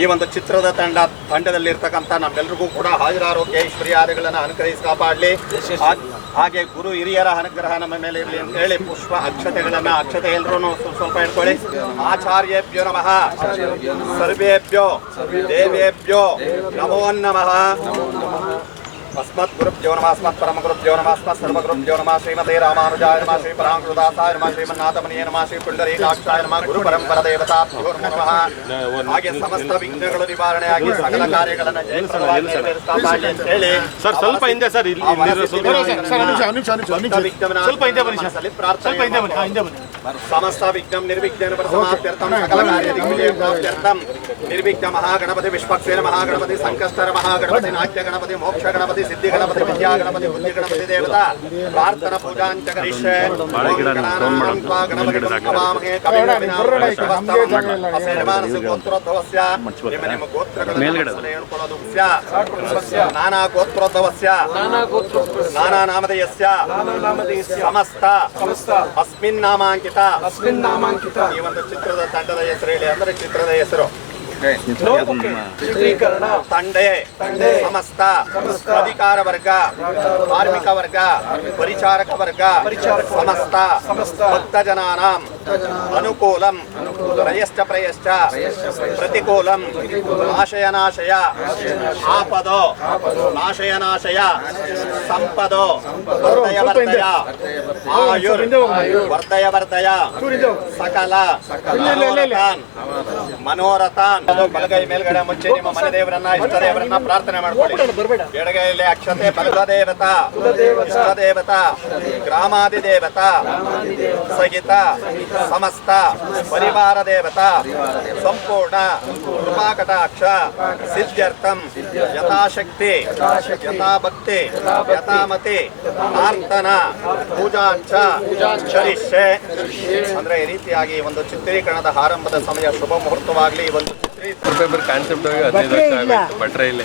ಈ ಒಂದು ಚಿತ್ರದ ತಂಡ ತಂಡದಲ್ಲಿರ್ತಕ್ಕಂಥ ನಮ್ಮೆಲ್ಲರಿಗೂ ಕೂಡ ಹಾಜರಾರೋಗ್ಯ, ಐಶ್ವರ್ಯಾದಿಗಳನ್ನು ಅನುಗ್ರಹಿಸಿ ಕಾಪಾಡಲಿ. ಹಾಗೆ ಗುರು ಹಿರಿಯರ ಅನುಗ್ರಹ ನಮ್ಮ ಮೇಲೆ ಇರಲಿ ಅಂತ ಹೇಳಿ ಪುಷ್ಪ ಅಕ್ಷತೆಗಳನ್ನು, ಅಕ್ಷತೆ ಎಲ್ಲರೂ ಸ್ವಲ್ಪ ಇಟ್ಕೊಳ್ಳಿ ಆಚಾರ್ಯೇಭ್ಯೋ ನಮಃ. ಸರ್ವೇಭ್ಯೋ, ದೇವೇಭ್ಯೋ, ನಮೋ ನಮಃ. ಅಸ್ಮತ್ ಗುರುಭ್ಯೋ ನಮ ಅಸ್ಮತ್ ಪರಮ ಗುರುಭ್ಯೋ ನಮ ಅಸ್ಮತ್ ಸರ್ವ ಗುರುಭ್ಯೋ ನಮ ಶ್ರೀಮತೆ ರಾಮಾನುಜಾಯ ನಮ ಶ್ರೀ ಪರಾಂಕೃದಾಸಾಯ ನಮಃ ಶ್ರೀಮನ್ನಾಥಮನಿಯ ನಮ ಶ್ರೀ ಪುಂಡರೀಕಾಕ್ಷಾಯ ನಮ ಗುರು ಪರಂಪರ ದೇವತಾಭ್ಯೋ ನಮಃ ಹಾಗೆ ಸಮಸ್ತ ವಿಘ್ನಗಳು ನಿವಾರಣೆಯಾಗಿ ಸಕಲ ಕಾರ್ಯಗಳನ್ನು ಹೇಳಿ. ಸರ್ ಸ್ವಲ್ಪ ಹಿಂದೆ ಸರ್ ಸ್ವಲ್ಪ ಹಿಂದೆ ಬನ್ನಿ ಸರ್. ಸ್ವಲ್ಪ ಹಿಂದೆ ಬನ್ನಿ. ಹಿಂದೆ ಬನ್ನಿ. ಸಮಸ್ತ ವಿಘ್ನ ನಿರ್ವಿಘ್ನ ಪ್ರಸಮಾಪ್ಯರ್ಥಂ ಸಕಲ ಕಾರ್ಯ ದಿಗ್ವಿಜಯಪ್ರಾಪ್ತ್ಯರ್ಥಂ. ನಿರ್ವಿಘ್ನ ಮಹಾಗಣಪತಿ ವಿಶ್ವಕ್ಷೇನ ಮಹಾಗಣಪತಿ ಸಂಕಷ್ಟರ ಮಹಾಗಣಪತಿ ನಾಟ್ಯ ಗಣಪತಿ ಮೋಕ್ಷ ಗಣಪತಿ ಸಿದ್ಧಿ ಗಣಪತಿ ವಿದ್ಯಾ ಗಣಪತಿ ಬುದ್ಧಿ ಗಣಪತಿ ದೇವತಾ ಪ್ರಾರ್ಥನ ಪೂಜಾಂಚ ಕರಿಷ್ಯೆ ಗಣಾನಾಂ ತ್ವಾ ಗಣಪತಿ ನಮಾಮಹೇ ಕವಿಂ ಕವಿನಾಂ ಅಸೇನಮಾನಸ ಗೋತ್ರೋದ್ಭವಸ್ಯ ನಿಮ್ಮ ನಿಮ್ಮ ಗೋತ್ರಗಳ ಹೇಳ್ಕೊಳ್ಳೋದು ಸ್ಯ ನಾನಾ ಗೋತ್ರೋದ್ಭವಸ್ಯ ನಾನಾ ನಾಮಧೇಯಸ್ಯ. ಸಮಸ್ತ. ಅಸ್ಮಿನ್ ನಾಮಾಂಕಿತ. ಅಸ್ಮಿನ್ ನಾಮಾಂಕಿತ. ಈ ಒಂದು ಚಿತ್ರದ ತಂಡದ ಹೆಸರು ಹೇಳಿ ಅಂದ್ರೆ ಚಿತ್ರದ ಹೆಸರು. ಚಿತ್ರೀಕರಣ ತಂಡೆ ಸಮಸ್ತ ಅಧಿಕಾರ ವರ್ಗ ಕಾರ್ಮಿಕ ವರ್ಗ ಪರಿಚಾರಕ ವರ್ಗ ಸಮಸ್ತ ಭಕ್ತ ಜನಾನಾಂ ಅನುಕೂಲಂ ಪ್ರಯಶ್ಚ ಪ್ರಯಶ್ಚ ಪ್ರತಿಕೂಲಂ ನಾಶಯ ನಾಶಯ ಆಪದೋ ನಾಶಯ ನಾಶಯ ಸಂಪದೋ ವರ್ಧಯ ವರ್ಧಯ ಆಯುರ್ ವರ್ಧಯ ವರ್ಧಯ ಸಕಲ ಮನೋರಥಾನ್ ಬಲಗೈ ಮೇಲ್ಗಡೆ ಮುಚ್ಚಿ ನಿಮ್ಮ ಮನೆ ದೇವರನ್ನ ಇಷ್ಟ ದೇವರನ್ನ ಪ್ರಾರ್ಥನೆ ಮಾಡ್ಕೊಳ್ಳಿ. ಎಡಗೈಯಲ್ಲಿ ಅಕ್ಷತೆ ಬಲದೇವತಾ ಇಷ್ಟ ದೇವತಾ ಗ್ರಾಮಾದಿ ದೇವತಾ ಸಹಿತ, ಸಮಸ್ತ ಪರಿವಾರ ದೇವತಾ ಸಂಪೂರ್ಣ ಕೃಪಾಕಟಾಕ್ಷ, ಸಿದ್ಧ್ಯರ್ಥಂ, ಯಥಾಶಕ್ತಿ, ಯಥಾಭಕ್ತಿ, ಯಥಾಮತಿ ಪ್ರಾರ್ಥನ ಪೂಜಾಂಚ ಚರಿಷ್ಯೆ ಅಂದ್ರೆ ಈ ರೀತಿಯಾಗಿ ಒಂದು ಚಿತ್ರೀಕರಣದ ಆರಂಭದ ಸಮಯ, ಶುಭ ಮುಹೂರ್ತವಾಗಲಿ ಒಂದು ಪೇಪರ್ ಕಾನ್ಸೆಪ್ಟ್ ಆಗಿ ಹದಿನೈದು ವರ್ಷ ಆಗೋಯ್ತು. ಭಟ್ರೆ ಇಲ್ಲ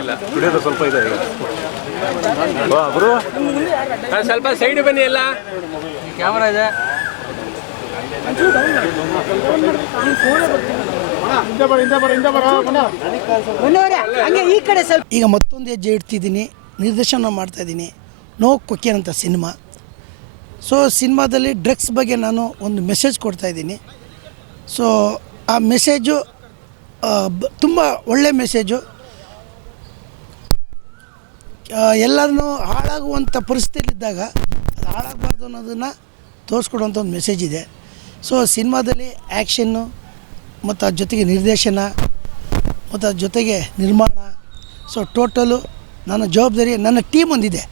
ಇಲ್ಲ. ಸ್ಟುಡಿಯೋದ ಸ್ವಲ್ಪ ಇದೆ ಈಗ. ವಾ ಗುರು ಹಾ, ಸ್ವಲ್ಪ ಸೈಡ್ ಬನ್ನಿ ಎಲ್ಲ. ಕ್ಯಾಮರಾ ಇದೆ. ಹಂಗೆ ಈ ಕಡೆ ಸ್ವಲ್ಪ ಈಗ ಮತ್ತೊಂದು ಹೆಜ್ಜೆ ಇಡ್ತಿದ್ದೀನಿ. ನಿರ್ದೇಶನ ಮಾಡ್ತಾ ಇದ್ದೀನಿ. ನೋ ಕೊಕ್ಕೇನ್ ಅಂತ ಸಿನಿಮಾ. ಸೊ ಸಿನಿಮಾದಲ್ಲಿ ಡ್ರಗ್ಸ್ ಬಗ್ಗೆ ನಾನು ಒಂದು ಮೆಸೇಜ್ ಕೊಡ್ತಾ ಇದ್ದೀನಿ. ಸೊ ಆ ಮೆಸೇಜು ತುಂಬ ಒಳ್ಳೆ ಮೆಸೇಜು. ಎಲ್ಲರನ್ನೂ ಹಾಳಾಗುವಂಥ ಪರಿಸ್ಥಿತಿಯಲ್ಲಿದ್ದಾಗ ಅದು ಹಾಳಾಗಬಾರ್ದು ಅನ್ನೋದನ್ನು ತೋರಿಸ್ಕೊಡುವಂಥ ಒಂದು ಮೆಸೇಜ್ ಇದೆ. ಸೊ ಸಿನಿಮಾದಲ್ಲಿ ಆ್ಯಕ್ಷನ್ನು, ಮತ್ತು ಅದ್ರ ಜೊತೆಗೆ ನಿರ್ದೇಶನ, ಮತ್ತು ಅದ್ರ ಜೊತೆಗೆ ನಿರ್ಮಾಣ. ಸೊ ಟೋಟಲು ನನ್ನ ಜವಾಬ್ದಾರಿ, ನನ್ನ ಟೀಮ್ ಒಂದಿದೆ.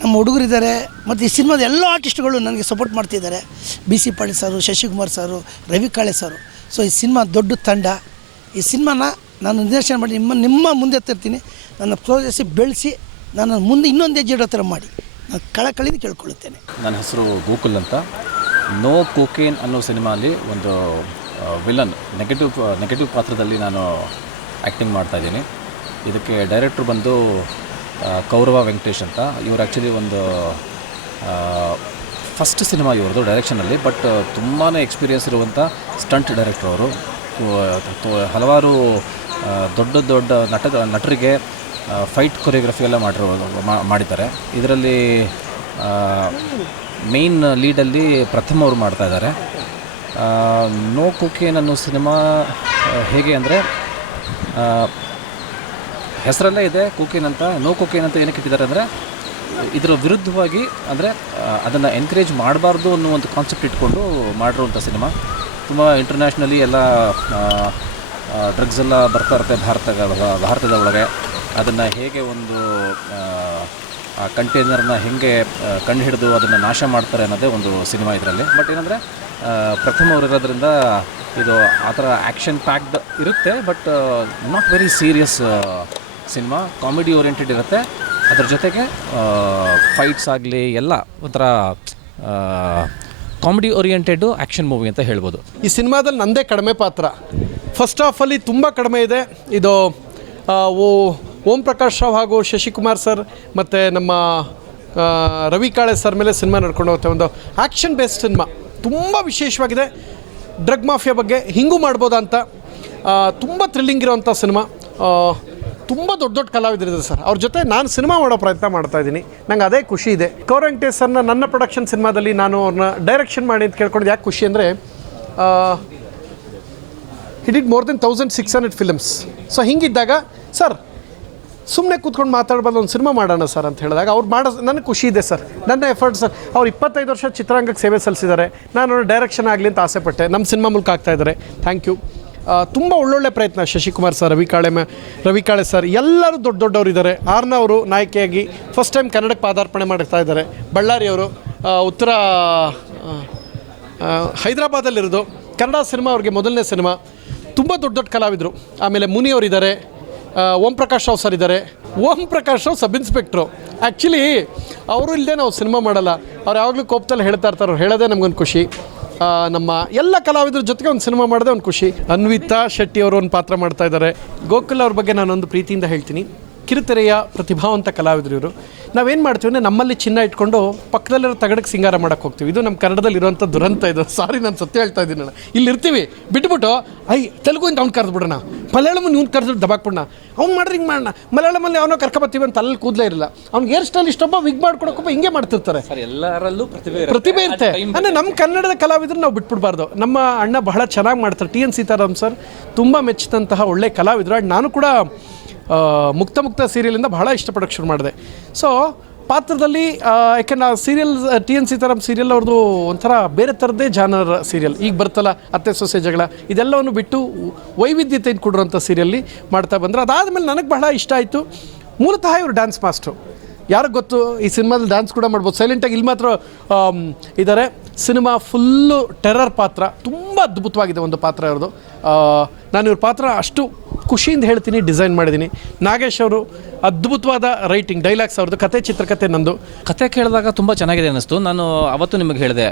ನಮ್ಮ ಹುಡುಗರಿದ್ದಾರೆ, ಮತ್ತು ಈ ಸಿನಿಮಾದ ಎಲ್ಲ ಆರ್ಟಿಸ್ಟ್ಗಳು ನನಗೆ ಸಪೋರ್ಟ್ ಮಾಡ್ತಿದ್ದಾರೆ. B C Patil sir, Shashikumar sir Ravi Kale sir. So ಈ ಸಿನಿಮಾ ದೊಡ್ಡ ತಂಡ. ಈ ಸಿನಿಮಾನ ನಾನು ನಿರ್ದೇಶನ ಮಾಡಿ ನಿಮ್ಮ ನಿಮ್ಮ ಮುಂದೆ ತರ್ತೀನಿ ನನ್ನ ಪ್ರೋಜೆಸಿ ಬೆಳೆಸಿ ನಾನು ಮುಂದೆ ಇನ್ನೊಂದು ಹೆಜ್ಜೆ ಇಡೋ ಥರ ಮಾಡಿ. ನಾನು ಕಳಕಳಿದು ಕೇಳ್ಕೊಳ್ಳುತ್ತೇನೆ. ನನ್ನ ಹೆಸರು ಗೋಕುಲ್ ಅಂತ. ನೋ ಕೋಕೇನ್ ಅನ್ನೋ ಸಿನಿಮಾಲಿ ಒಂದು ವಿಲನ್ ನೆಗೆಟಿವ್ ನೆಗೆಟಿವ್ ಪಾತ್ರದಲ್ಲಿ ನಾನು ಆ್ಯಕ್ಟಿಂಗ್ ಮಾಡ್ತಾ ಇದ್ದೀನಿ. ಇದಕ್ಕೆ ಡೈರೆಕ್ಟ್ರು ಬಂದು ಕೌರವ ವೆಂಕಟೇಶ್ ಅಂತ. ಇವರು ಆ್ಯಕ್ಚುಲಿ ಒಂದು ಫಸ್ಟ್ ಸಿನಿಮಾ ಇವ್ರದ್ದು ಡೈರೆಕ್ಷನಲ್ಲಿ ಬಟ್ ತುಂಬಾ ಎಕ್ಸ್ಪೀರಿಯನ್ಸ್ ಇರುವಂಥ ಸ್ಟಂಟ್ ಡೈರೆಕ್ಟರ್ ಅವರು. ಹಲವಾರು ದೊಡ್ಡ ದೊಡ್ಡ ನಟ ನಟರಿಗೆ ಫೈಟ್ ಕೊರಿಯೋಗ್ರಫಿ ಎಲ್ಲ ಮಾಡಿರೋ ಮಾಡಿದ್ದಾರೆ. ಇದರಲ್ಲಿ ಮೇಯ್ನ್ ಲೀಡಲ್ಲಿ ಪ್ರಥಮ ಅವರು ಮಾಡ್ತಾ ಇದ್ದಾರೆ. ನೋ ಕುಕೇನ್ ಅನ್ನೋ ಸಿನಿಮಾ ಹೇಗೆ ಅಂದರೆ ಹೆಸರಲ್ಲೇ ಇದೆ ಕುಕೇನ್ ಅಂತ ನೋ ಕುಕೇನ್ ಅಂತ ಏನಕ್ಕೆ ಇಟ್ಟಿದ್ದಾರೆ ಅಂದರೆ ಇದರ ವಿರುದ್ಧವಾಗಿ ಅಂದರೆ ಅದನ್ನು ಎನ್ಕರೇಜ್ ಮಾಡಬಾರ್ದು ಅನ್ನೋ ಒಂದು ಕಾನ್ಸೆಪ್ಟ್ ಇಟ್ಕೊಂಡು ಮಾಡಿರುವಂಥ ಸಿನಿಮಾ ತುಂಬ ಇಂಟರ್ನ್ಯಾಷ್ನಲಿ ಎಲ್ಲ ಡ್ರಗ್ಸ್ ಎಲ್ಲ ಬರ್ತಾ ಇರುತ್ತೆ ಭಾರತ ಭಾರತದ ಒಳಗೆ. ಅದನ್ನು ಹೇಗೆ ಒಂದು ಆ, ಕಂಟೈನರ್ನ ಹೇಗೆ ಕಂಡು ಹಿಡಿದು ಅದನ್ನು ನಾಶ ಮಾಡ್ತಾರೆ ಅನ್ನೋದೇ ಒಂದು ಸಿನಿಮಾ ಇದರಲ್ಲಿ. ಬಟ್ ಏನಂದರೆ ಪ್ರಥಮವ್ರು ಇರೋದ್ರಿಂದ ಇದು ಆ ಥರ ಆ್ಯಕ್ಷನ್ ಪ್ಯಾಕ್ಡ್ ಇರುತ್ತೆ but not very serious cinema comedy oriented ಇರುತ್ತೆ. ಅದ್ರ ಜೊತೆಗೆ ಫೈಟ್ಸ್ ಆಗಲಿ, ಎಲ್ಲ ಒಂಥರ ಕಾಮಿಡಿ ಓರಿಯೆಂಟೆಡು ಆ್ಯಕ್ಷನ್ ಮೂವಿ ಅಂತ ಹೇಳ್ಬೋದು. ಈ ಸಿನಿಮಾದಲ್ಲಿ ನಂದೇ ಕಡಿಮೆ ಪಾತ್ರ. ಫಸ್ಟ್ ಹಾಫಲ್ಲಿ ತುಂಬ ಕಡಿಮೆ ಇದೆ. ಇದು ಓ, ಓಂ ಪ್ರಕಾಶ್ ರಾವ್ ಹಾಗೂ ಶಶಿಕುಮಾರ್ ಸರ್ ಮತ್ತು ನಮ್ಮ ರವಿ ಕಾಳೆ ಸರ್ ಮೇಲೆ ಸಿನಿಮಾ ನಡ್ಕೊಂಡು ಹೋಗುತ್ತೆ. ಒಂದು ಆ್ಯಕ್ಷನ್ ಬೇಸ್ಡ್ ಸಿನಿಮಾ. ತುಂಬ ವಿಶೇಷವಾಗಿದೆ. ಡ್ರಗ್ ಮಾಫಿಯಾ ಬಗ್ಗೆ ಹಿಂಗೂ ಮಾಡ್ಬೋದಾ ಅಂತ ತುಂಬ ಥ್ರಿಲ್ಲಿಂಗ್ ಇರೋವಂಥ ಸಿನಿಮಾ. ತುಂಬ ದೊಡ್ಡ ದೊಡ್ಡ ಕಲಾವಿದರಿದ್ದಾರೆ ಸರ್. ಅವ್ರ ಜೊತೆ ನಾನು ಸಿನಿಮಾ ಮಾಡೋ ಪ್ರಯತ್ನ ಮಾಡ್ತಾ ಇದ್ದೀನಿ. ನಂಗೆ ಅದೇ ಖುಷಿ ಇದೆ. ಕೌರಂಟೇಸರ್ನ ನನ್ನ ಪ್ರೊಡಕ್ಷನ್ ಸಿನಿಮಾದಲ್ಲಿ ನಾನು ಅವ್ರನ್ನ ಡೈರೆಕ್ಷನ್ ಮಾಡಿ ಅಂತ ಕೇಳ್ಕೊಂಡು ಯಾಕೆ ಖುಷಿ ಅಂದರೆ he did more than thousand six hundred films so ಹಿಂಗಿದ್ದಾಗ, ಸರ್ ಸುಮ್ಮನೆ ಕೂತ್ಕೊಂಡು ಮಾತಾಡ್ಬಾರ್ದು, ಒಂದು ಸಿನಿಮಾ ಮಾಡೋಣ ಸರ್ ಅಂತ ಹೇಳಿದಾಗ ಅವ್ರು ಮಾಡೋ, ನನಗೆ ಖುಷಿ ಇದೆ ಸರ್. ನನ್ನ ಎಫರ್ಟ್ ಸರ್. ಅವ್ರು ಇಪ್ಪತ್ತೈದು ವರ್ಷ ಚಿತ್ರರಂಗಕ್ಕೆ ಸೇವೆ ಸಲ್ಲಿಸಿದ್ದಾರೆ. ನಾನು ಡೈರೆಕ್ಷನ್ ಆಗಲಿ ಅಂತ ಆಸೆಪಟ್ಟೆ ನಮ್ಮ ಸಿನಿಮಾ ಮೂಲಕ ಆಗ್ತಾಯಿದ್ದಾರೆ ಥ್ಯಾಂಕ್ ಯು ತುಂಬ ಒಳ್ಳೊಳ್ಳೆ ಪ್ರಯತ್ನ ಶಶಿಕುಮಾರ್ ಸರ್ ರವಿಕಾಳೆ ಮ್ಯಾ ರವಿಕಾಳೆ ರವಿ ಸರ್, ಎಲ್ಲರೂ ದೊಡ್ಡ ದೊಡ್ಡವರು ಇದ್ದಾರೆ ಆರ್ನ ಅವರು ನಾಯಕಿಯಾಗಿ ಫಸ್ಟ್ ಟೈಮ್ ಕನ್ನಡಕ್ಕೆ ಪಾದಾರ್ಪಣೆ ಮಾಡ್ತಾ ಇದ್ದಾರೆ. ಬಳ್ಳಾರಿಯವರು ಉತ್ತರ ಹೈದರಾಬಾದಲ್ಲಿರೋದು. ಕನ್ನಡ ಸಿನಿಮಾ ಅವ್ರಿಗೆ ಮೊದಲನೇ ಸಿನಿಮಾ. ತುಂಬ ದೊಡ್ಡ ದೊಡ್ಡ ಕಲಾವಿದರು. ಆಮೇಲೆ ಮುನಿ ಅವರಿದ್ದಾರೆ ಓಂ ಪ್ರಕಾಶ್ ರಾವ್ ಸರ್ ಇದ್ದಾರೆ. Om Prakash Rao sub inspector. Actually ಅವರು ಇಲ್ಲದೆ ನಾವು ಸಿನಿಮಾ ಮಾಡಲ್ಲ. ಅವ್ರು ಯಾವಾಗಲೂ ಕೋಪದಲ್ಲಿ ಹೇಳ್ತಾ ಇರ್ತಾರೆ. ಹೇಳೋದೇ ನಮಗೊಂದು ಖುಷಿ. ನಮ್ಮ ಎಲ್ಲ ಕಲಾವಿದರ ಜೊತೆಗೆ ಒಂದು ಸಿನಿಮಾ ಮಾಡಿದೆ ಒಂದು ಖುಷಿ. ಅನ್ವಿತಾ ಶೆಟ್ಟಿ ಅವರು ಒಂದು ಪಾತ್ರ ಮಾಡ್ತಾ ಇದ್ದಾರೆ. ಗೋಕುಲ್ ಅವ್ರ ಬಗ್ಗೆ ನಾನೊಂದು ಪ್ರೀತಿಯಿಂದ ಹೇಳ್ತೀನಿ. ಕಿರುತೆರೆಯ ಪ್ರತಿಭಾವಂತ ಕಲಾವಿದರು ಇವರು. ನಾವೇನು ಮಾಡ್ತೀವಿ ಅಂದರೆ ನಮ್ಮಲ್ಲಿ ಚಿನ್ನ ಇಟ್ಕೊಂಡು ಪಕ್ಕದಲ್ಲಿರೋ ತಗಡಕ್ಕೆ ಸಿಂಗಾರ ಮಾಡೋಕ್ಕೆ ಹೋಗ್ತೀವಿ. ಇದು ನಮ್ಮ ಕನ್ನಡದಲ್ಲಿ ಇರುವಂಥ ದುರಂತ ಇದು. ಸಾರಿ ನಾನು ಸತ್ಯ ಹೇಳ್ತಾ ಇದ್ದೀನಿ ನಾನು ಇಲ್ಲಿ ಇರ್ತೀವಿ. ಬಿಟ್ಬಿಟ್ಟು ಐ ತೆಲುಗುಯಿಂದ ಅವ್ನು ಕರೆದ್ಬಿಡೋಣ. ಮಲಯಾಳಮ್ ಇವ್ನು ಕರೆದು ದಬಾಕ್ಬಿಡೋಣ ಅವ್ನು ಮಾಡ್ರಿ ಹಿಂಗೆ ಮಾಡೋಣ. ಮಲಯಾಳಮಲ್ಲಿ ಅವನೋ ಕರ್ಕೊಬತ್ತೀವಿ ಅಂತ ಅಲ್ಲಿ ಕೂದಲೇ ಇರಲ್ಲ. ಅವ್ನಿಗೆ ಹೇರ್ ಸ್ಟೈಲ್ ಇಷ್ಟೊಬ್ಬ ವಿಗ್ ಮಾಡ್ಕೊಡೋಕೊಬ್ಬ ಹಿಂಗೆ ಮಾಡ್ತಿರ್ತಾರೆ. ಎಲ್ಲರಲ್ಲೂ ಪ್ರತಿಭೆ ಪ್ರತಿಭೆ ಇರುತ್ತೆ. ಅಂದರೆ ನಮ್ಮ ಕನ್ನಡದ ಕಲಾವಿದ್ರು ನಾವು ಬಿಟ್ಬಿಡ್ಬಾರ್ದು. ನಮ್ಮ ಅಣ್ಣ ಬಹಳ ಚೆನ್ನಾಗಿ ಮಾಡ್ತಾರೆ. ಟಿ ಎನ್ ಸೀತಾರಾಮ್ ಸರ್ ತುಂಬ ಮೆಚ್ಚಿದಂತಹ ಒಳ್ಳೆ ಕಲಾವಿದರು. ಆ್ಯಂಡ್ ನಾನು ಕೂಡ ಮುಕ್ತ ಮುಕ್ತ ಸೀರಿಯಲಿಂದ ಬಹಳ ಇಷ್ಟಪಡೋಕ್ಕೆ ಶುರು ಮಾಡಿದೆ. ಸೊ ಪಾತ್ರದಲ್ಲಿ ಯಾಕೆಂದ್ರೆ ಆ serial, T N Seetharam serial ಅವ್ರದ್ದು ಒಂಥರ ಬೇರೆ ಥರದ್ದೇ ಜಾನರ್ ಸೀರಿಯಲ್. ಈಗ ಬರ್ತಲ್ಲ ಅತ್ತೆ ಸೊಸೆ ಜಗಳ, ಇದೆಲ್ಲವನ್ನು ಬಿಟ್ಟು ವೈವಿಧ್ಯತೆಯನ್ನು ಕೊಡುವಂಥ ಸೀರಿಯಲ್ಲಿ ಮಾಡ್ತಾ ಬಂದರು. ಅದಾದಮೇಲೆ ನನಗೆ ಬಹಳ ಇಷ್ಟ ಆಯಿತು. ಮೂಲತಃ ಇವರು ಡ್ಯಾನ್ಸ್ ಮಾಸ್ಟ್ರು. ಯಾರಿಗೆ ಗೊತ್ತು, ಈ ಸಿನಿಮಾದಲ್ಲಿ ಡ್ಯಾನ್ಸ್ ಕೂಡ ಮಾಡ್ಬೋದು. ಸೈಲೆಂಟಾಗಿ ಇಲ್ಲಿ ಮಾತ್ರ ಇದ್ದಾರೆ ಸಿನಿಮಾ ಫುಲ್ಲು ಟೆರರ್ ಪಾತ್ರ. ತುಂಬ ಅದ್ಭುತವಾಗಿದೆ ಒಂದು ಪಾತ್ರ ಇವ್ರದ್ದು ನಾನು ಇವ್ರ ಪಾತ್ರ ಅಷ್ಟು ಖುಷಿಯಿಂದ ಹೇಳ್ತೀನಿ ಡಿಸೈನ್ ಮಾಡಿದ್ದೀನಿ ನಾಗೇಶ್ ಅವರು ಅದ್ಭುತವಾದ ರೈಟಿಂಗ್ ಡೈಲಾಗ್ಸ್ ಅವ್ರದ್ದು ಕತೆ ಚಿತ್ರಕತೆ ನಂದು. ಕತೆ ಕೇಳಿದಾಗ ತುಂಬ ಚೆನ್ನಾಗಿದೆ ಅನ್ನಿಸ್ತು. ನಾನು ಅವತ್ತು ನಿಮಗೆ ಹೇಳಿದೆ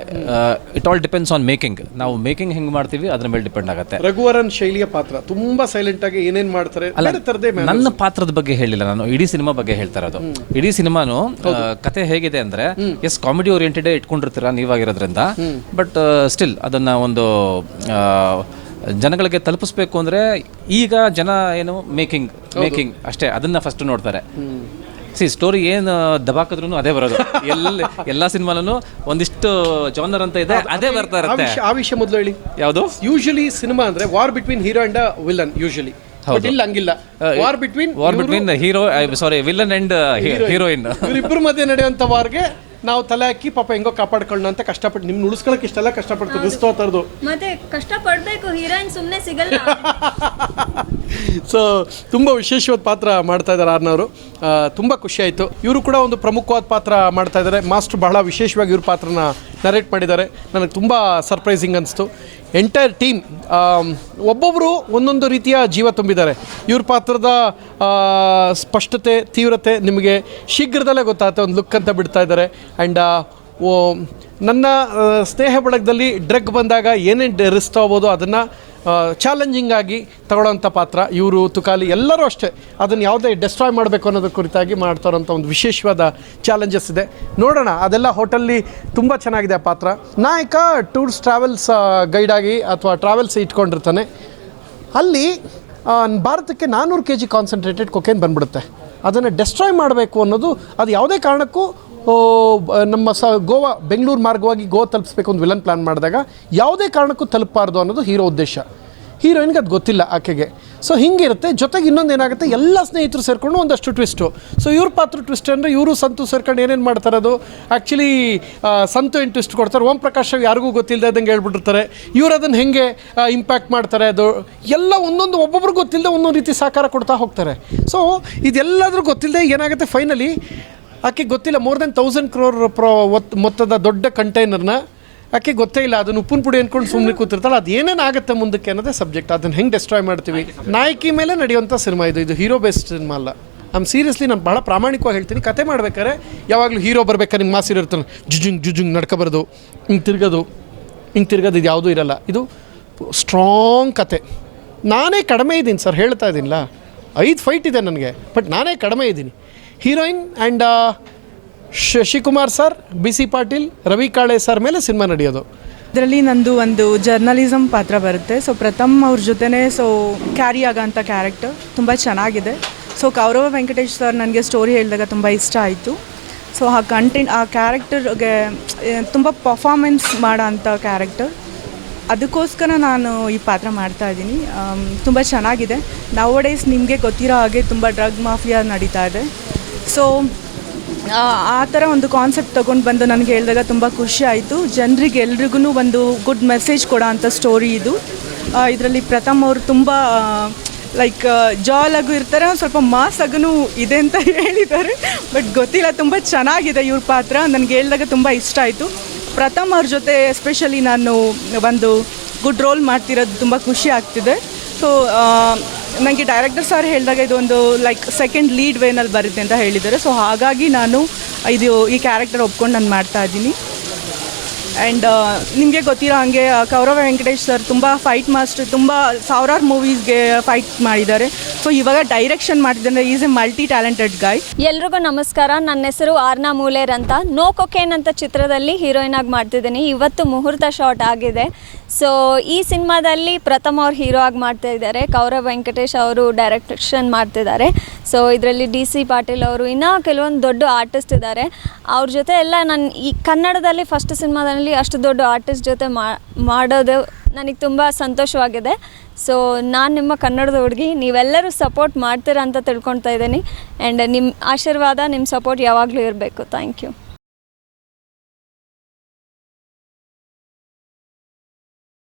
it all depends on making ನಾವು ಮೇಕಿಂಗ್ ಹೆಂಗೆ ಮಾಡ್ತೀವಿ ಅದ್ರ ಮೇಲೆ ಡಿಪೆಂಡ್ ಆಗುತ್ತೆ. ರಘುವರನ್ ಶೈಲಿಯ ಪಾತ್ರ. ತುಂಬ ಸೈಲೆಂಟಾಗಿ ಏನೇನು ಮಾಡ್ತಾರೆ ನನ್ನ ಪಾತ್ರದ ಬಗ್ಗೆ ಹೇಳಿಲ್ಲ ನಾನು ಇಡೀ ಸಿನಿಮಾ ಬಗ್ಗೆ ಹೇಳ್ತಾ ಇರೋದು. ಇಡೀ ಸಿನಿಮಾನು ಕತೆ ಹೇಗಿದೆ ಅಂದ್ರೆ ಎಸ್ ಕಾಮಿಡಿ ಓರಿಯೆಂಟೆಡ್ ಇಟ್ಕೊಂಡಿರ್ತೀರಾ ನೀವಾಗಿರೋದ್ರಿಂದ ಬಟ್ ಸ್ಟಿಲ್ ಅದನ್ನ ಒಂದು ಜನಗಳಿಗೆ ತಲುಪಿಸ್ಬೇಕು ಅಂದ್ರೆ ಈಗ ಜನ ಏನು ಮೇಕಿಂಗ್ ಮೇಕಿಂಗ್ ಅಷ್ಟೇ ಅದನ್ನ ಫಸ್ಟ್ ನೋಡ್ತಾರೆ. ಸಿ ಸ್ಟೋರಿ ಏನು ದಬಾಕಿದ್ರು ಅದೇ ಬರೋದು. ಎಲ್ಲ ಎಲ್ಲ ಸಿನಿಮಾಲೂ ಒಂದಿಷ್ಟು ಜಾನರ್ ಅಂತ ಇದೆ ಅದೇ ಬರ್ತಾ ಇರುತ್ತೆ. ಆ ವಿಷಯ ಮೊದಲು ಹೇಳಿ. ಯಾವುದು? ಯೂಶಲಿ ಸಿನಿಮಾ ಅಂದ್ರೆ war between hero and villain usually ಇಲ್ಲ ಹಂಗಿಲ್ಲ. War between war between hero sorry villain and heroine ಇವರಿಬ್ಬರ ಮಧ್ಯೆ ನಡೆಯುವಂತ ವಾರ್ಗೆ ನಾವು ತಲೆ ಹಾಕಿ ಪಾಪ ಹೆಂಗೋ ಕಾಪಾಡ್ಕೊಳ್ಳೋಣ ಅಂತ ಕಷ್ಟಪಟ್ಟು ನಿಮ್ನ ಉಳಿಸ್ಕೊಳಕ್ಕೆ ಇಷ್ಟೆಲ್ಲ ಕಷ್ಟಪಡ್ತೀವಿ ರಿಸ್ಕ್ ತೋತರದು ಮತ್ತೆ ಕಷ್ಟ ಪಡ್ಬೇಕು ಹೀರೋಯಿನ್ ಸುಮ್ನೆ ಸಿಗಲ್ಲ. ಸೊ ತುಂಬ ವಿಶೇಷವಾದ ಪಾತ್ರ ಮಾಡ್ತಾ ಇದ್ದಾರೆ ಆರ್ನವರು ತುಂಬ ಖುಷಿ ಆಯಿತು. ಇವರು ಕೂಡ ಒಂದು ಪ್ರಮುಖವಾದ ಪಾತ್ರ ಮಾಡ್ತಾ ಇದ್ದಾರೆ. ಮಾಸ್ಟರ್ ಬಹಳ ವಿಶೇಷವಾಗಿ ಇವ್ರ ಪಾತ್ರನ ನರೇಟ್ ಮಾಡಿದ್ದಾರೆ. ನನಗೆ ತುಂಬ ಸರ್ಪ್ರೈಸಿಂಗ್ ಅನಿಸ್ತು. ಎಂಟೈರ್ ಟೀಮ್ ಒಬ್ಬೊಬ್ಬರು ಒಂದೊಂದು ರೀತಿಯ ಜೀವ ತುಂಬಿದ್ದಾರೆ. ಇವ್ರ ಪಾತ್ರದ ಸ್ಪಷ್ಟತೆ, ತೀವ್ರತೆ ನಿಮಗೆ ಶೀಘ್ರದಲ್ಲೇ ಗೊತ್ತಾಗುತ್ತೆ, ಒಂದು ಲುಕ್ ಅಂತ ಬಿಡ್ತಾ ಇದ್ದಾರೆ. ಆ್ಯಂಡ್ ನನ್ನ ಸ್ನೇಹ ಬಳಗದಲ್ಲಿ ಡ್ರಗ್ ಬಂದಾಗ ಏನೇನು ರಿಸ್ಕ್ ತಗೋಬೋದು ಅದನ್ನು ಚಾಲೆಂಜಿಂಗ್ ಆಗಿ ತಗೊಳ್ಳೋಂಥ ಪಾತ್ರ. ಇವರು, ತುಕಾಲಿ ಎಲ್ಲರೂ ಅಷ್ಟೇ. ಅದನ್ನು ಯಾವುದೇ ಡೆಸ್ಟ್ರಾಯ್ ಮಾಡಬೇಕು ಅನ್ನೋದ್ರ ಕುರಿತಾಗಿ ಮಾಡ್ತಾ ಇರೋಂಥ ಒಂದು ವಿಶೇಷವಾದ ಚಾಲೆಂಜಸ್ ಇದೆ. ನೋಡೋಣ, ಅದೆಲ್ಲ ಹೋಟೆಲ್ಲಿ ತುಂಬ ಚೆನ್ನಾಗಿದೆ ಆ ಪಾತ್ರ. ನಾಯಕ ಟೂರ್ಸ್ ಟ್ರಾವೆಲ್ಸ್ ಗೈಡಾಗಿ ಅಥವಾ ಟ್ರಾವೆಲ್ಸ್ ಇಟ್ಕೊಂಡಿರ್ತಾನೆ. ಅಲ್ಲಿ ಭಾರತಕ್ಕೆ ನಾನ್ನೂರು ಕೆ ಜಿ ಕಾನ್ಸಂಟ್ರೇಟೆಡ್ ಕೊಕೇನ್ ಬಂದ್ಬಿಡುತ್ತೆ. ಅದನ್ನು ಡೆಸ್ಟ್ರಾಯ್ ಮಾಡಬೇಕು ಅನ್ನೋದು, ಅದು ಯಾವುದೇ ಕಾರಣಕ್ಕೂ ನಮ್ಮ ಸ, ಗೋವಾ, ಬೆಂಗಳೂರು ಮಾರ್ಗವಾಗಿ ಗೋವಾ ತಲುಪಿಸ್ಬೇಕು ಒಂದು ವಿಲನ್ ಪ್ಲಾನ್ ಮಾಡಿದಾಗ ಯಾವುದೇ ಕಾರಣಕ್ಕೂ ತಲುಪಬಾರ್ದು ಅನ್ನೋದು ಹೀರೋ ಉದ್ದೇಶ. ಹೀರೋಯಿನ್ಗೆ ಅದು ಗೊತ್ತಿಲ್ಲ ಆಕೆಗೆ. ಸೊ ಹಿಂಗಿರುತ್ತೆ. ಜೊತೆಗೆ ಇನ್ನೊಂದು ಏನಾಗುತ್ತೆ? ಎಲ್ಲ ಸ್ನೇಹಿತರು ಸೇರಿಕೊಂಡು ಒಂದಷ್ಟು ಟ್ವಿಸ್ಟು ಸೊ ಇವ್ರ ಪಾತ್ರ ಟ್ವಿಸ್ಟ್ ಅಂದರೆ ಇವರು ಸಂತು ಸೇರ್ಕೊಂಡು ಏನೇನು ಮಾಡ್ತಾರೆ ಅದು ಆ್ಯಕ್ಚುಲಿ ಸಂತು ಏನು ಟ್ವಿಸ್ಟ್ ಕೊಡ್ತಾರೆ? ಓಂ ಪ್ರಕಾಶ್ ಯಾರಿಗೂ ಗೊತ್ತಿಲ್ಲದೆ ಇದ್ದಂಗೆ ಹೇಳ್ಬಿಟ್ಟಿರ್ತಾರೆ. ಇವ್ರು ಅದನ್ನು ಹೆಂಗೆ ಇಂಪ್ಯಾಕ್ಟ್ ಮಾಡ್ತಾರೆ? ಅದು ಎಲ್ಲ ಒಂದೊಂದು ಒಬ್ಬೊಬ್ರಿಗೆ ಗೊತ್ತಿಲ್ಲದೆ ಒಂದೊಂದು ರೀತಿ ಸಹಕಾರ ಕೊಡ್ತಾ ಹೋಗ್ತಾರೆ. ಸೊ ಇದೆಲ್ಲಾದರೂ ಗೊತ್ತಿಲ್ಲದೆ ಏನಾಗುತ್ತೆ? ಫೈನಲಿ ಆಕೆ ಗೊತ್ತಿಲ್ಲ ಮೋರ್ ದೆನ್ ತೌಸಂಡ್ ಕ್ರೋರ್ ಪ್ರೊ ಮೊತ್ತದ ದೊಡ್ಡ ಕಂಟೈನರ್ನ ಆಕೆ ಗೊತ್ತೇ ಇಲ್ಲ, ಅದನ್ನು ಉಪ್ಪಿನ ಪುಡಿ ಅಂದ್ಕೊಂಡು ಸುಮ್ಮನೆ ಕೂತಿರ್ತಾಳೆ, ಅದು ಏನೇನು ಆಗುತ್ತೆ ಮುಂದಕ್ಕೆ ಅನ್ನೋದೇ ಸಬ್ಜೆಕ್ಟ್ ಅದನ್ನು ಹೆಂಗೆ ಡೆಸ್ಟ್ರಾಯ್ ಮಾಡ್ತೀವಿ? ನಾಯಕಿ ಮೇಲೆ ನಡೆಯುವಂಥ ಸಿನಿಮಾ ಇದು ಇದು ಹೀರೋ ಬೇಸ್ಡ್ ಸಿನಿಮಾ ಅಲ್ಲ. ನಮ್ಮ ಸೀರಿಯಸ್ಲಿ ನಾನು ಭಾಳ ಪ್ರಾಮಾಣಿಕವಾಗಿ ಹೇಳ್ತೀನಿ, ಕತೆ ಮಾಡ್ಬೇಕಾದ್ರೆ ಯಾವಾಗಲೂ ಹೀರೋ ಬರ್ಬೇಕಾದ್ರೆ ಹಿಂಗೆ ಮಾಸಿರ್ ಇರ್ತಾನೆ ಜುಜುಂಗ್ ಜುಜುಂಗ್ ನಡ್ಕೊಬಾರ್ದು, ಹಿಂಗೆ ತಿರ್ಗೋದು ಹಿಂಗೆ ತಿರ್ಗೋದು, ಇದು ಯಾವುದೂ ಇರಲ್ಲ. ಇದು ಸ್ಟ್ರಾಂಗ್ ಕತೆ. ನಾನೇ ಕಡಿಮೆ ಇದ್ದೀನಿ ಸರ್, ಹೇಳ್ತಾ ಇದ್ದೀನಿಲ್ಲ? ಐದು ಫೈಟ್ ಇದೆ ನನಗೆ ಬಟ್ ನಾನೇ ಕಡಿಮೆ ಇದ್ದೀನಿ. Heroine and Shashikumar sir, B C Patil, Ravi Kale sir ಮೇಲೆ ಸಿನಿಮಾ ನಡೆಯೋದು. ಇದರಲ್ಲಿ ನಂದು ಒಂದು ಜರ್ನಲಿಸಮ್ ಪಾತ್ರ ಬರುತ್ತೆ. ಸೊ ಪ್ರಥಮ್ ಅವ್ರ ಜೊತೆನೇ ಸೊ ಕ್ಯಾರಿ ಆಗೋಂಥ ಕ್ಯಾರೆಕ್ಟರ್ ತುಂಬ ಚೆನ್ನಾಗಿದೆ. ಸೊ ಕೌರವ ವೆಂಕಟೇಶ್ ಸರ್ ನನಗೆ ಸ್ಟೋರಿ ಹೇಳಿದಾಗ ತುಂಬ ಇಷ್ಟ ಆಯಿತು. ಸೊ ಆ ಕಂಟೆಂಟ್ ಆ ಕ್ಯಾರೆಕ್ಟರ್ಗೆ ತುಂಬ ಪರ್ಫಾಮೆನ್ಸ್ ಮಾಡೋ ಅಂಥ ಕ್ಯಾರೆಕ್ಟರ್ ಅದಕ್ಕೋಸ್ಕರ ನಾನು ಈ ಪಾತ್ರ ಮಾಡ್ತಾ ಇದ್ದೀನಿ. ತುಂಬ ಚೆನ್ನಾಗಿದೆ. ನಾವು ಡೇಸ್ ನಿಮಗೆ ಗೊತ್ತಿರೋ ಹಾಗೆ ತುಂಬ ಡ್ರಗ್ ಮಾಫಿಯಾ ನಡೀತಾ ಇದೆ. ಸೊ ಆ ಥರ ಒಂದು ಕಾನ್ಸೆಪ್ಟ್ ತೊಗೊಂಡು ಬಂದು ನನಗೆ ಹೇಳಿದಾಗ ತುಂಬ ಖುಷಿ ಆಯಿತು. ಜನರಿಗೆ ಎಲ್ರಿಗೂ ಒಂದು ಗುಡ್ ಮೆಸೇಜ್ ಕೊಡೋ ಅಂಥ ಸ್ಟೋರಿ ಇದು ಇದರಲ್ಲಿ ಪ್ರಥಮ್ ಅವರು ತುಂಬ ಲೈಕ್ ಜಾಲಾಗೂ ಇರ್ತಾರೆ, ಒಂದು ಸ್ವಲ್ಪ ಮಾಸಾಗೂ ಇದೆ ಅಂತ ಹೇಳಿದ್ದಾರೆ. ಬಟ್ ಗೊತ್ತಿಲ್ಲ, ತುಂಬ ಚೆನ್ನಾಗಿದೆ ಇವ್ರ ಪಾತ್ರ. ನನಗೆ ಹೇಳಿದಾಗ ತುಂಬ ಇಷ್ಟ ಆಯಿತು. ಪ್ರಥಮ್ ಅವ್ರ ಜೊತೆ ಎಸ್ಪೆಷಲಿ ನಾನು ಒಂದು ಗುಡ್ ರೋಲ್ ಮಾಡ್ತಿರೋದು ತುಂಬ ಖುಷಿ ಆಗ್ತಿದೆ. ಸೊ ನನಗೆ ಡೈರೆಕ್ಟರ್ ಸರ್ ಹೇಳಿದಾಗ ಇದೊಂದು ಲೈಕ್ ಸೆಕೆಂಡ್ ಲೀಡ್ ವೇನಲ್ಲಿ ಬರುತ್ತೆ ಅಂತ ಹೇಳಿದ್ದಾರೆ. ಸೊ ಹಾಗಾಗಿ ನಾನು ಇದು ಈ ಕ್ಯಾರೆಕ್ಟರ್ ಒಪ್ಕೊಂಡು ನಾನು ಮಾಡ್ತಾ ಇದ್ದೀನಿ. ಆ್ಯಂಡ್ ನಿಮಗೆ ಗೊತ್ತಿರೋ ಹಾಗೆ ಕೌರವ ವೆಂಕಟೇಶ್ ಸರ್ ತುಂಬ ಫೈಟ್ ಮಾಸ್ಟರ್ ತುಂಬ ಸಾವಿರಾರು ಮೂವೀಸ್ಗೆ ಫೈಟ್ ಮಾಡಿದ್ದಾರೆ. ಸೊ ಇವಾಗ ಡೈರೆಕ್ಷನ್ ಮಾಡಿದ್ರೆ is a multi talented guy ಎಲ್ರಿಗೂ ನಮಸ್ಕಾರ. ನನ್ನ ಹೆಸರು ಆರ್ನಾ ಮೂಲೇರ್ ಅಂತ. ನೋ ಕೊಕೇನ್ ಅಂತ ಚಿತ್ರದಲ್ಲಿ ಹೀರೋಯಿನ್ ಆಗಿ ಮಾಡ್ತಿದ್ದೀನಿ. ಇವತ್ತು ಮುಹೂರ್ತ ಶಾಟ್ ಆಗಿದೆ. ಸೊ ಈ ಸಿನಿಮಾದಲ್ಲಿ ಪ್ರಥಮ್ ಅವ್ರು ಹೀರೋ ಆಗಿ ಮಾಡ್ತಾ ಇದ್ದಾರೆ. ಕೌರವ್ ವೆಂಕಟೇಶ್ ಅವರು ಡೈರೆಕ್ಷನ್ ಮಾಡ್ತಿದ್ದಾರೆ. ಸೊ ಇದರಲ್ಲಿ ಡಿ ಸಿ ಪಾಟೀಲ್ ಅವರು ಇನ್ನೂ ಕೆಲವೊಂದು ದೊಡ್ಡ ಆರ್ಟಿಸ್ಟ್ ಇದ್ದಾರೆ. ಅವ್ರ ಜೊತೆ ಎಲ್ಲ ನಾನು ಈ ಕನ್ನಡದಲ್ಲಿ ಫಸ್ಟ್ ಸಿನಿಮಾದಲ್ಲಿ ಅಷ್ಟು ದೊಡ್ಡ ಆರ್ಟಿಸ್ಟ್ ಜೊತೆ ಮಾಡೋದು ನನಗೆ ತುಂಬ ಸಂತೋಷವಾಗಿದೆ. ಸೊ ನಾನು ನಿಮ್ಮ ಕನ್ನಡದ ಹುಡುಗಿ, ನೀವೆಲ್ಲರೂ ಸಪೋರ್ಟ್ ಮಾಡ್ತೀರಾ ಅಂತ ತಿಳ್ಕೊಳ್ತಾ ಇದ್ದೀನಿ. ಆ್ಯಂಡ್ ನಿಮ್ಮ ಆಶೀರ್ವಾದ ನಿಮ್ಮ ಸಪೋರ್ಟ್ ಯಾವಾಗಲೂ ಇರಬೇಕು. Thank you